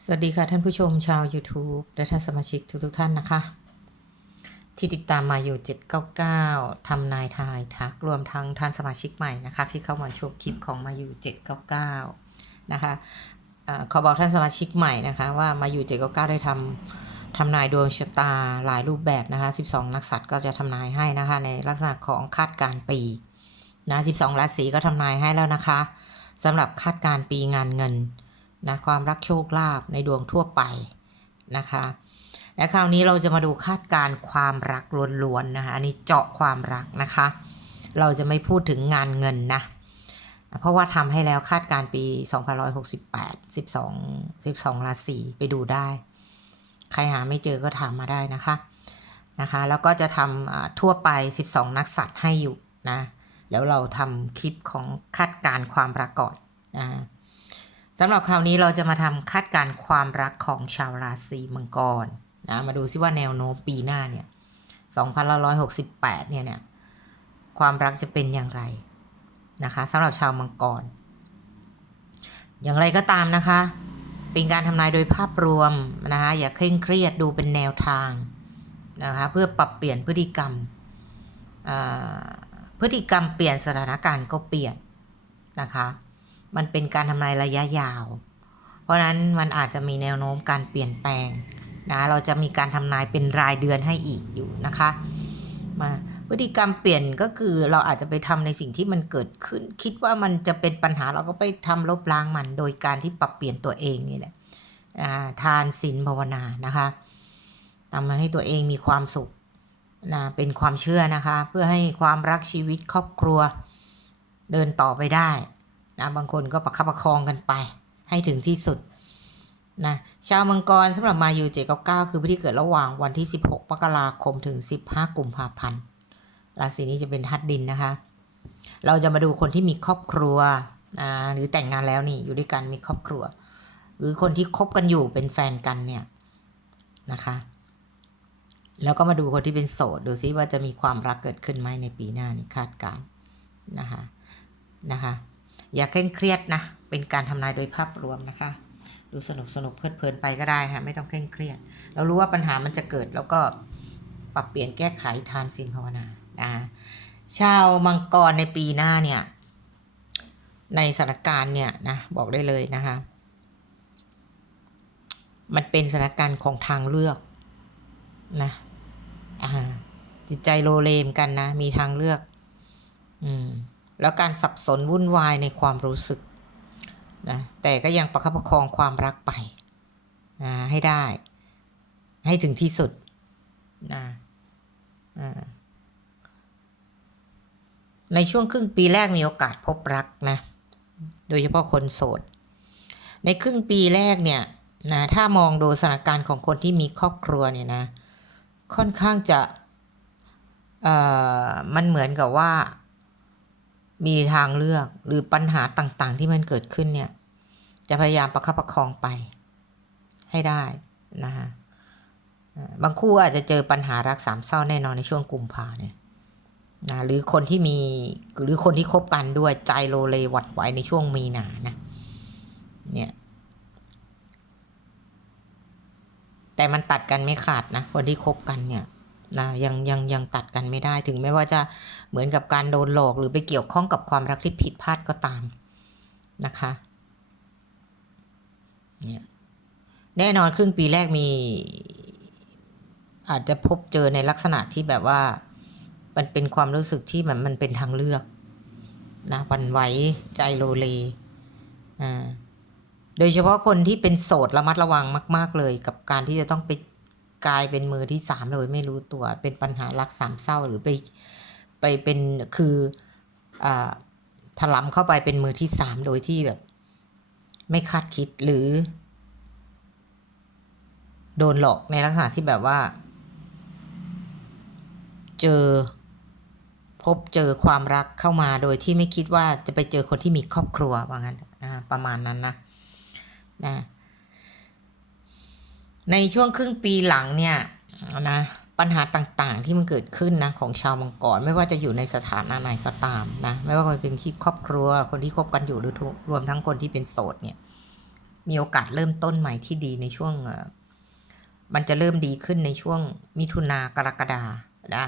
สวัสดีค่ะท่านผู้ชมชาว YouTube และท่านสมาชิกทุกๆท่านนะคะ ที่ติดตามมาอยู่ 799 ทำนายทายทักรวมทั้งท่านสมาชิกใหม่นะคะ ที่เข้ามาชมคลิปของมาอยู่ 799 นะคะเออขอบอกท่านสมาชิกใหม่นะคะ ว่ามาอยู่ 799 ได้ทำทำนายดวงชะตาหลายรูปแบบนะคะ 12 นักษัตริย์ก็จะทำนายให้นะคะ ในลักษณะของคาดการปีนะ 12 ราศีก็ทำนายให้แล้วนะคะสำหรับคาดการปีงานเงิน นะความรักโชคลาภในดวงทั่วไปนะคะ และคราวนี้เราจะมาดูคาดการความรักล้วนๆนะคะอันนี้เจาะความรักนะคะ เราจะไม่พูดถึงงานเงินนะเพราะว่าทำให้แล้วคาดการปี 2568 12 12ราศีไปดูได้ ใครหาไม่เจอก็ถามมาได้นะคะนะคะ แล้วก็จะทำทั่วไป 12 นักสัตว์ให้อยู่นะ แล้วเราทำคลิปของคาดการความรักก่อนนะ สำหรับคราวนี้เราจะมาทำคาดการความรักของชาวราศีมังกรนะมาดูซิว่าแนวโน้มปีหน้าเนี่ย2568 เนี่ยเนี่ยความรักจะเป็นอย่างไรนะคะสำหรับชาวมังกร อย่างไรก็ตามนะคะ เป็นการทำนายโดยภาพรวมนะคะอย่าเคร่งเครียดดูเป็นแนวทางนะคะเพื่อปรับเปลี่ยนพฤติกรรมพฤติกรรมเปลี่ยนสถานการณ์ก็เปลี่ยนนะคะ มันเป็นการทำนายระยะยาว เพราะนั้นมันอาจจะมีแนวโน้มการเปลี่ยนแปลงนะเราจะมีการทำนายเป็นรายเดือนให้อีกอยู่นะคะมาพฤติกรรมเปลี่ยนก็คือเราอาจจะไปทำในสิ่งที่มันเกิดขึ้น คิดว่ามันจะเป็นปัญหาเราก็ไปทำลบล้างมัน โดยการที่ปรับเปลี่ยนตัวเองนี่แหละอ่าทานศีลภาวนานะคะทำให้ตัวเองมีความสุขนะเป็นความเชื่อนะคะ เพื่อให้ความรักชีวิตครอบครัวเดินต่อไปได้ นะบางคนก็ประคับประคองกันไป ให้ถึงที่สุดนะชาวมังกรสำหรับมายูเจ็ดเก้าคือผู้ที่เกิดระหว่างวันที่ 16มกราคมถึง 15 กุมภาพันธ์ราศีนี้จะเป็นทัดดินนะคะ เราจะมาดูคนที่มีครอบครัวหรือแต่งงานแล้วนี่อยู่ด้วยกันมีครอบครัว หรือคนที่คบกันอยู่เป็นแฟนกันเนี่ยนะคะ แล้วก็มาดูคนที่เป็นโสดดูซิว่าจะมีความรักเกิดขึ้นไหมในปีหน้านี่คาดการณ์นะคะนะคะ อย่าเคร่งเครียดนะ เป็นการทำนายโดยภาพรวมนะคะ ดูสนุกสนุกเพลิดเพลินไปก็ได้ค่ะ ไม่ต้องเคร่งเครียด เรารู้ว่าปัญหามันจะเกิดแล้วก็ปรับเปลี่ยนแก้ไขทานศีลภาวนานะชาวมังกรในปีหน้าเนี่ย ในสถานการณ์เนี่ยนะบอกได้เลยนะคะ มันเป็นสถานการณ์ของทางเลือกนะอ่าจิตใจโลเลมกันนะ มีทางเลือก อืม แล้วการสับสนวุ่นวายในความรู้สึกนะแต่ก็ยังประคับประคองความรักไปนะให้ได้ ให้ถึงที่สุดนะในช่วงครึ่งปีแรกมีโอกาสพบรักนะ โดยเฉพาะคนโสด ในครึ่งปีแรกเนี่ยนะถ้ามองดูสถานการณ์ของคนที่มีครอบครัวเนี่ยนะ ค่อนข้างจะเอ่อมันเหมือนกับว่า มีทางเลือกหรือปัญหาต่างๆ ที่มันเกิดขึ้นเนี่ย จะพยายามประคับประคองไป ให้ได้นะคะบางคู่อาจจะเจอปัญหารักสามเศร้าแน่นอนในช่วงกุมภาเนี่ยนะหรือคนที่มีหรือคนที่คบกันด้วยใจโลเลหวัดไหวในช่วงมีนานะเนี่ยแต่มันตัดกันไม่ขาดนะ คนที่คบกันเนี่ย นะยังยังยังตัดกันไม่ได้ถึงแม้ว่าจะเหมือนกับการโดนหลอกหรือไปเกี่ยวข้องกับความรักที่ผิดพลาดก็ตามนะคะเนี่ยแน่นอนครึ่งปีแรกมี อาจจะพบเจอในลักษณะที่แบบว่า มันเป็นความรู้สึกที่มันมันเป็นทางเลือกนะวันไหวใจโลเลอ่าโดยเฉพาะคนที่เป็นโสดระมัดระวังมาก ๆ เลยกับการที่จะต้องไป กลายเป็นมือที่สามเลยไม่รู้ตัว เป็นปัญหารักสามเศร้าหรือไปไปเป็นคืออ่าถลำเข้าไปเป็นมือที่สามโดยที่แบบ ไม่คาดคิดหรือ โดนหลอกในลักษณะที่แบบว่า เจอพบเจอความรักเข้ามาโดยที่ไม่คิดว่าจะไปเจอคนที่มีครอบครัวว่างั้นนะประมาณนั้นนะนะ ในช่วงครึ่งปีหลังเนี่ยนะปัญหาต่างๆที่มันเกิดขึ้นนะของชาวมังกรไม่ว่าจะอยู่ในสถานะไหนก็ตามนะไม่ว่าคนเป็นที่ครอบครัว คนที่คบกันอยู่หรือรวมทั้งคนที่เป็นโสดเนี่ยมีโอกาสเริ่มต้นใหม่ที่ดีในช่วงเออมันจะเริ่มดีขึ้นในช่วงมิถุนากรกฎานะ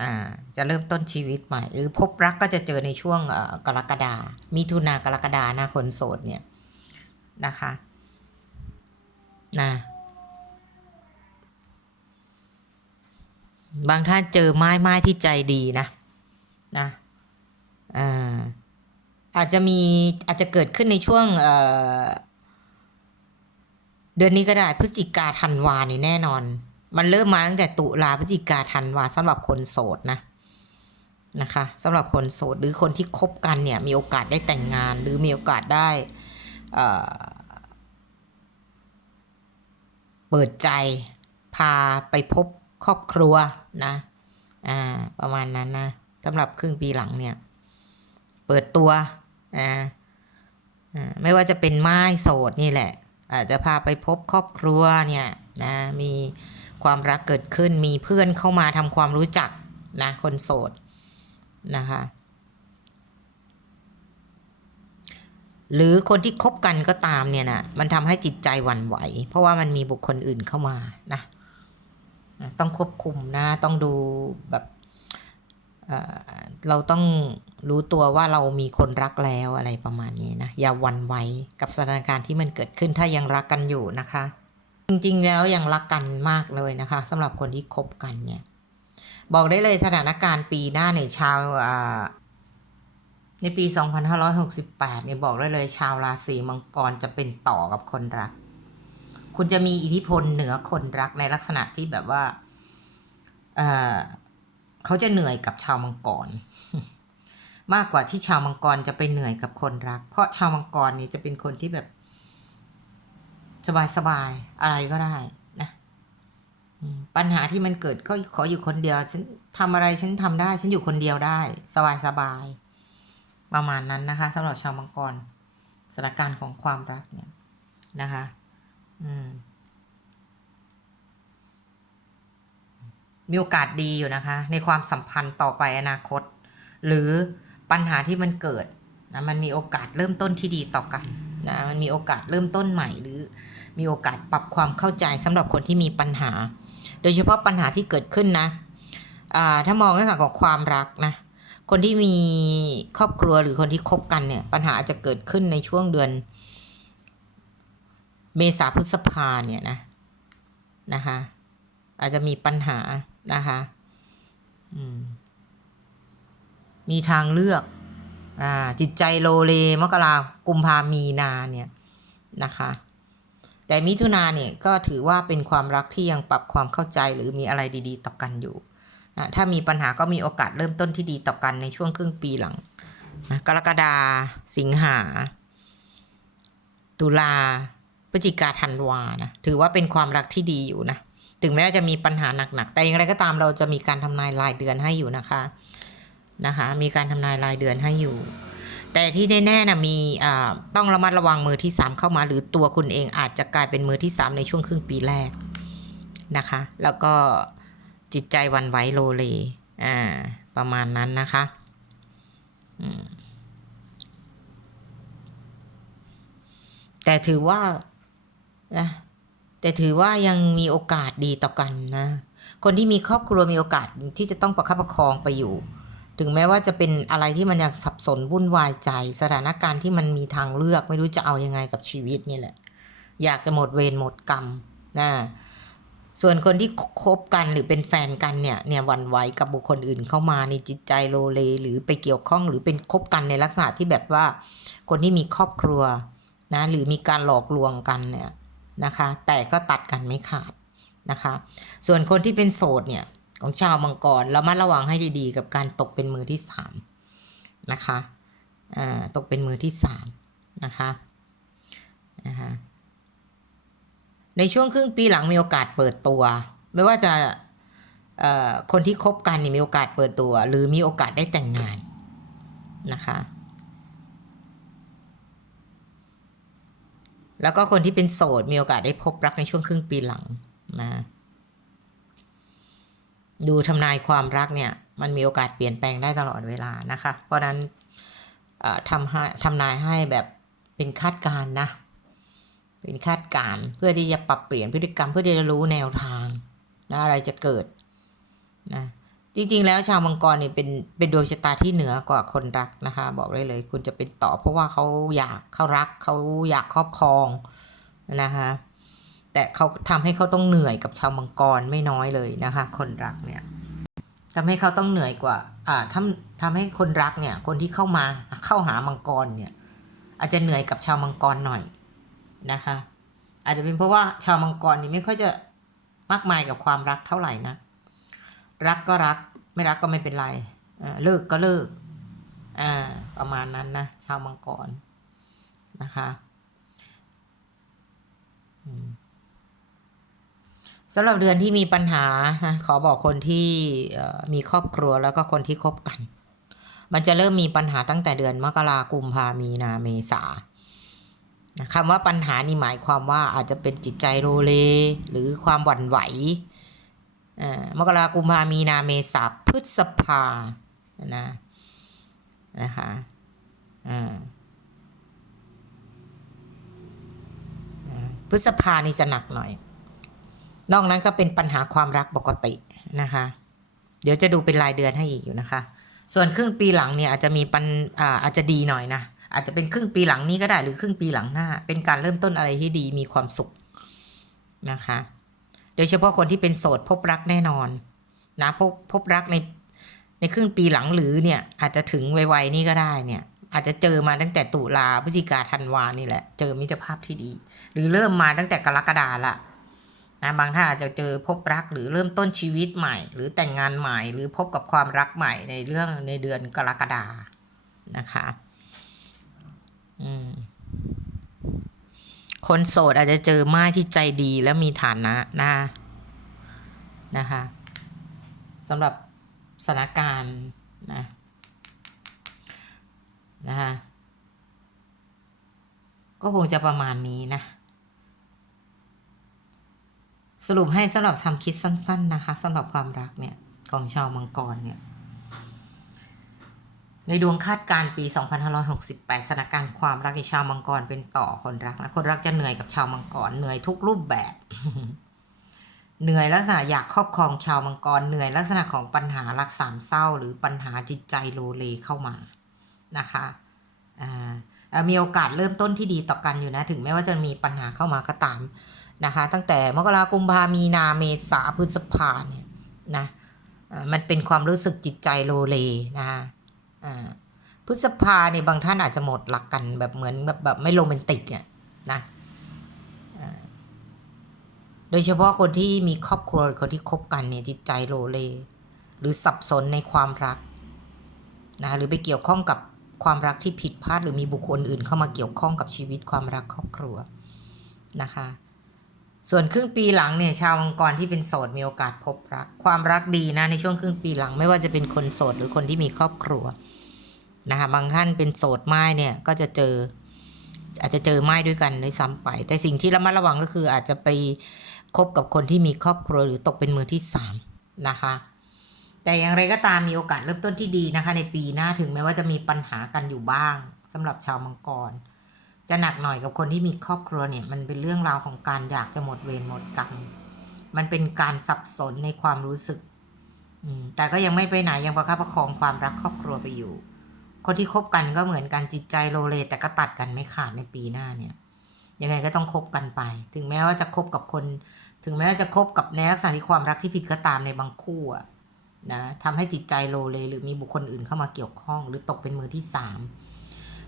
อ่าจะเริ่มต้นชีวิตใหม่ หรือพบรักก็จะเจอในช่วงเออกรกฎามิถุนากรกฎานะคนโสดเนี่ยนะคะนะ บางท่านเจอไม้ไม้ที่ใจดีนะนะอ่าอาจจะมีอาจจะเกิดขึ้นในช่วงเดือนนี้ก็ได้พฤศจิกาธันวานี่แน่นอน มันเริ่มมาตั้งแต่ตุลาพฤศจิกาธันวาสำหรับคนโสดนะนะคะสำหรับคนโสดหรือคนที่คบกันเนี่ยมีโอกาสได้แต่งงาน หรือมีโอกาสได้เปิดใจพาไปพบ ครอบครัวนะอ่าประมาณนั้นนะสำหรับครึ่งปีหลังเนี่ย เปิดตัวอ่าอ่าไม่ว่าจะเป็นไม้โสดนี่แหละอาจจะพาไปพบครอบครัวเนี่ยนะมีความรักเกิดขึ้นมีเพื่อนเข้ามาทำความรู้จักนะคนโสดนะคะหรือคนที่คบกันก็ตามเนี่ยนะมันทำให้จิตใจหวั่นไหว เพราะว่ามันมีบุคคลอื่นเข้ามานะนะ ต้องควบคุมนะต้องดูแบบเราต้องรู้ตัวว่าเรามีคนรักแล้วอะไรประมาณนี้นะอย่าวันไหวกับสถานการณ์ที่มันเกิดขึ้นถ้ายังรักกันอยู่นะคะ จริงๆแล้วยังรักกันมากเลยนะคะสำหรับคนที่คบกันเนี่ยบอกได้เลยสถานการณ์ปีหน้าในยชาวอ่าในปี 2568เนี่ยบอกได้เลยชาวราศีมังกรจะเป็นต่อกับคนรัก คุณจะมีอิทธิพลเหนือคนรักในลักษณะที่แบบว่าเอ่อเขาจะเหนื่อยกับชาวมังกร มากกว่าที่ชาวมังกรจะไปเหนื่อยกับคนรัก เพราะชาวมังกรนี่จะเป็นคนที่แบบสบายๆอะไรก็ได้นะปัญหาที่มันเกิดก็ขออยู่คนเดียว ฉันทำอะไรฉันทำได้ ฉันอยู่คนเดียวได้ สบายๆประมาณนั้นนะคะสำหรับชาวมังกรสถานการณ์ของความรักเนี่ยนะคะ มีโอกาสดีอยู่นะคะ ในความสัมพันธ์ต่อไปอนาคต หรือปัญหาที่มันเกิดนะมันมีโอกาสเริ่มต้นที่ดีต่อกันนะมันมีโอกาสเริ่มต้นใหม่ หรือ มีโอกาสปรับความเข้าใจสำหรับคนที่มีปัญหา โดยเฉพาะปัญหาที่เกิดขึ้นนะถ้ามองในลักของความรักนะคนที่มีครอบครัวหรือคนที่คบกันเนี่ยปัญหาอาจจะเกิดขึ้นในช่วงเดือน เมษาพฤษภาเนี่ยนะนะคะอาจจะมีปัญหานะคะมีทางเลือกอจิตใจโลเลมกรากุมภามีนาเนี่ยนะคะแต่มิถุนาเนี่ยก็ถือว่าเป็นความรักที่ยังปรับความเข้าใจหรือมีอะไรดีๆ ต่อกันอยู่นะถ้ามีปัญหาก็มีโอกาสเริ่มต้นที่ดีต่อกันในช่วงครึ่งปีหลังนะกรกฎาสิงหา ตุลา พฤศจิกาธันวานะถือว่าเป็นความรักที่ดีอยู่นะ ถึงแม้จะมีปัญหาหนักๆ แต่อย่างไรก็ตามเราจะมีการทำนายรายเดือนให้อยู่นะคะนะคะ มีการทำนายรายเดือนให้อยู่ แต่ที่แน่ๆนะมีอ่าต้องระมัดระวังมือที่สามเข้ามา หรือตัวคุณเองอาจจะกลายเป็นมือที่สามในช่วงครึ่งปีแรกนะคะ แล้วก็จิตใจวันไหวโลเลอ่าประมาณนั้นนะคะอืมแต่ถือว่า นะแต่ถือว่ายังมีโอกาสดีต่อกันนะ คนที่มีครอบครัวมีโอกาสที่จะต้องประคับประคองไปอยู่ ถึงแม้ว่าจะเป็นอะไรที่มันยังสับสนวุ่นวายใจ สถานการณ์ที่มันมีทางเลือกไม่รู้จะเอายังไงกับชีวิตนี่แหละ อยากจะหมดเวรหมดกรรมนะส่วนคนที่คบกันหรือเป็นแฟนกันเนี่ยเนี่ยวันไหวกับบุคคลอื่นเข้ามาในจิตใจโลเล หรือไปเกี่ยวข้องหรือเป็นคบกันในลักษณะที่แบบว่า คนที่มีครอบครัวนะหรือมีการหลอกลวงกันเนี่ย นะคะ แต่ก็ตัดกันไม่ขาดนะคะ ส่วนคนที่เป็นโสดเนี่ยของชาวมังกรเรามาระวังให้ดีๆ กับการตกเป็นมือที่สามนะคะตกเป็นมือที่สามนะคะนะคะในช่วงครึ่งปีหลังมีโอกาสเปิดตัว ไม่ว่าจะคนที่คบกันนี่มีโอกาสเปิดตัว หรือมีโอกาสได้แต่งงานนะคะ แล้วก็คนที่เป็นโสดมีโอกาสได้พบรักในช่วงครึ่งปีหลังนะดูทำนายความรักเนี่ย มันมีโอกาสเปลี่ยนแปลงได้ตลอดเวลานะคะ เพราะนั้นทำให้ทำนายให้แบบเป็นคาดการณ์นะ เป็นคาดการณ์เพื่อที่จะปรับเปลี่ยนพฤติกรรมเพื่อที่จะรู้แนวทางนะอะไรจะเกิดนะ จริงๆ แล้วชาวมังกรเนี่ยเป็นเป็นดวงชะตาที่เหนือกว่าคนรักนะคะ บอกได้เลย คุณจะเป็นต่อเพราะว่าเขาอยากเขารักเขาอยากครอบครองนะคะแต่เขาทำให้เขาต้องเหนื่อยกับชาวมังกรไม่น้อยเลยนะคะ คนรักเนี่ยทำให้เขาต้องเหนื่อยกว่าอ่าทำทำให้คนรักเนี่ย คนที่เข้ามาเข้าหามังกรเนี่ย อาจจะเหนื่อยกับชาวมังกรหน่อยนะคะ อาจจะเป็นเพราะว่าชาวมังกรนี่ไม่ค่อยจะมากมายกับความรักเท่าไหร่นะ รักก็รัก ไม่รักก็ไม่เป็นไรเลิกก็เลิกประมาณนั้นนะ ชาวมังกรนะคะสำหรับเดือนที่มีปัญหานะขอบอกคนที่มีครอบครัวแล้วก็คนที่คบกัน มันจะเริ่มมีปัญหาตั้งแต่เดือนมกรากุมภามีนาเมษาคำว่าปัญหานี่หมายความว่าอาจจะเป็นจิตใจโลเล หรือความหวั่นไหว มกรากุมภามีนาเมษาพฤษภานะนะคะอ่าพฤษภานี่จะหนักหน่อย นอกนั้นก็เป็นปัญหาความรักปกตินะคะ เดี๋ยวจะดูเป็นรายเดือนให้อีกอยู่นะคะ ส่วนครึ่งปีหลังเนี่ยอาจจะมีปัญอ่าอาจจะดีหน่อยนะอาจจะเป็นครึ่งปีหลังนี้ก็ได้หรือครึ่งปีหลังหน้า เป็นการเริ่มต้นอะไรที่ดีมีความสุขนะคะ โดยเฉพาะคนที่เป็นโสดพบรักแน่นอน นะพบพบรักในในครึ่งปีหลังหรือเนี่ยอาจจะถึงไวๆนี่ก็ได้เนี่ย อาจจะเจอมาตั้งแต่ตุลาพฤศจิกาธันวานี่แหละ เจอมิตรภาพที่ดี หรือเริ่มมาตั้งแต่กรกฎาละนะบางท่านอาจจะเจอพบรักหรือเริ่มต้นชีวิตใหม่ หรือแต่งงานใหม่ หรือพบกับความรักใหม่ในเรื่องในเดือนกรกฎานะคะ อืม คนโสดอาจจะเจอม่ายที่ใจดีและมีฐานะนะนะคะสำหรับสถานการณ์นะนะคะก็คงจะประมาณนี้นะ สรุปให้สำหรับทำคิดสั้น ๆ นะคะสำหรับความรักเนี่ย ของชาวมังกรเนี่ย ในดวงคาดการปี 2568สถานการณ์ความรักในชาวมังกรเป็นต่อคนรักนะคนรักจะเหนื่อยกับชาวมังกรเหนื่อยทุกรูปแบบ เหนื่อยลักษณะอยากครอบครองชาวมังกรเหนื่อยลักษณะของปัญหารักสามเศร้า หรือปัญหาจิตใจโลเลเข้ามานะคะอ่ามีโอกาสเริ่มต้นที่ดีต่อกันอยู่นะ ถึงแม้ว่าจะมีปัญหาเข้ามาก็ตามนะคะ ตั้งแต่มกรากุมภามีนาเมษาพฤษภาเนี่ยนะมันเป็นความรู้สึกจิตใจโลเลนะคะ อ่าพฤษภาเนี่ยบางท่านอาจจะหมดหลักกันแบบเหมือนแบบแบบไม่โรแมนติกเนี่ยนะโดยเฉพาะคนที่มีครอบครัวคนที่คบกันเนี่ยจิตใจโลเล หรือสับสนในความรักนะหรือไปเกี่ยวข้องกับความรักที่ผิดพลาดหรือมีบุคคลอื่นเข้ามาเกี่ยวข้องกับชีวิตความรักครอบครัวนะคะ ส่วนครึ่งปีหลังเนี่ยชาวมังกรที่เป็นโสดมีโอกาสพบรัก ความรักดีนะในช่วงครึ่งปีหลังไม่ว่าจะเป็นคนโสดหรือคนที่มีครอบครัวนะคะบางท่านเป็นโสดไม้เนี่ยก็จะเจอ อาจจะเจอไม้ด้วยกันด้วยซ้ำไป แต่สิ่งที่ระมัดระวังก็คืออาจจะไปคบกับคนที่มีครอบครัวหรือตกเป็นมือที่สามนะคะแต่อย่างไรก็ตามมีโอกาสเริ่มต้นที่ดีนะคะ ในปีหน้าถึงแม้ว่าจะมีปัญหากันอยู่บ้างสำหรับชาวมังกร จะหนักหน่อยกับคนที่มีครอบครัวเนี่ย มันเป็นเรื่องราวของการอยากจะหมดเวรหมดกรรมมันเป็นการสับสนในความรู้สึกแต่ก็ยังไม่ไปไหนยังประคับประคองความรักครอบครัวไปอยู่ คนที่คบกันก็เหมือนกันจิตใจโลเล แต่ก็ตัดกันไม่ขาดในปีหน้าเนี่ย ยังไงก็ต้องคบกันไป ถึงแม้ว่าจะคบกับคน ถึงแม้ว่าจะคบกับในลักษณะที่ความรักที่ผิดก็ตามในบางคู่อะนะทำให้จิตใจโลเล หรือมีบุคคลอื่นเข้ามาเกี่ยวข้อง หรือตกเป็นมือที่สาม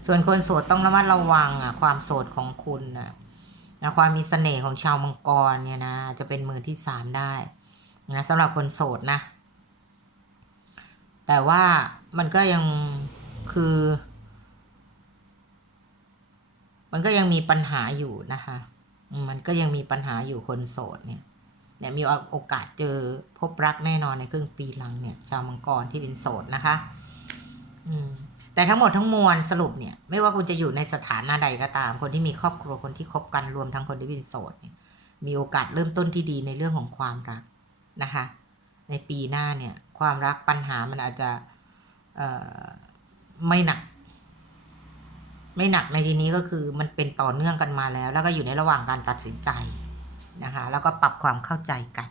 ส่วนคนโสดต้องระมัดระวังอะความโสดของคุณนะนะความมีเสน่ห์ของชาวมังกรเนี่ยนะจะเป็นมือที่สามได้นะสำหรับคนโสดนะ แต่ว่ามันก็ยังคือ มันก็ยังมีปัญหาอยู่นะคะมมันก็ยังมีปัญหาอยู่คนโสดเนี่ยเนี่ยมีโอกาสเจอพบรักแน่นอนในครึ่งปีหลังเนี่ย ชาวมังกรที่เป็นโสดนะคะ อืม แต่ทั้งหมดทั้งมวลสรุปเนี่ยไม่ว่าคุณจะอยู่ในสถานะใดก็ตาม คนที่มีครอบครัวคนที่คบกันรวมทั้งคนที่เป็นโสดเนี่ยมีโอกาสเริ่มต้นที่ดีในเรื่องของความรักนะคะ ในปีหน้าเนี่ยความรักปัญหามันอาจจะไม่หนัก ไม่หนักในที่นี้ก็คือมันเป็นต่อเนื่องกันมาแล้ว แล้วก็อยู่ในระหว่างการตัดสินใจนะคะ แล้วก็ปรับความเข้าใจกัน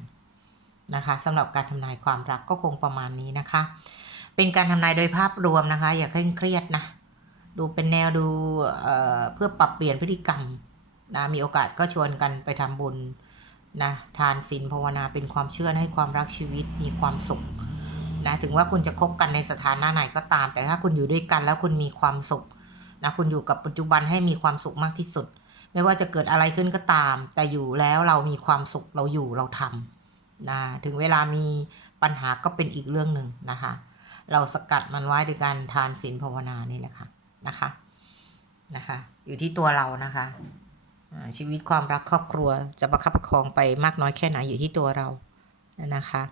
นะคะสำหรับการทำนายความรักก็คงประมาณนี้นะคะ เป็นการทำนายโดยภาพรวมนะคะ อย่าเคร่งเครียดนะ ดูเป็นแนวดูเเพื่อปรับเปลี่ยนพฤติกรรมนะมีโอกาสก็ชวนกันไปทำบุญนะทานศีลภาวนาเป็นความเชื่อให้ความรักชีวิตมีความสุขนะถึงว่าคุณจะคบกันในสถานะไหนก็ตาม แต่ถ้าคุณอยู่ด้วยกันแล้วคุณมีความสุขนะคุณอยู่กับปัจจุบันให้มีความสุขมากที่สุด ไม่ว่าจะเกิดอะไรขึ้นก็ตาม แต่อยู่แล้วเรามีความสุขเราอยู่เราทำนะถึงเวลามีปัญหาก็เป็นอีกเรื่องหนึ่งนะคะ เราสกัดมันไว้ด้วยการทานศีลภาวนานี่แหละค่ะนะคะนะคะ อยู่ที่ตัวเรานะคะชีวิตความรักครอบครัวจะประคับประคองไปมากน้อยแค่ไหนอยู่ที่ตัวเรานะคะ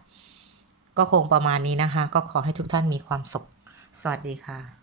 ก็คงประมาณนี้นะคะ ก็ขอให้ทุกท่านมีความสุข สวัสดีค่ะ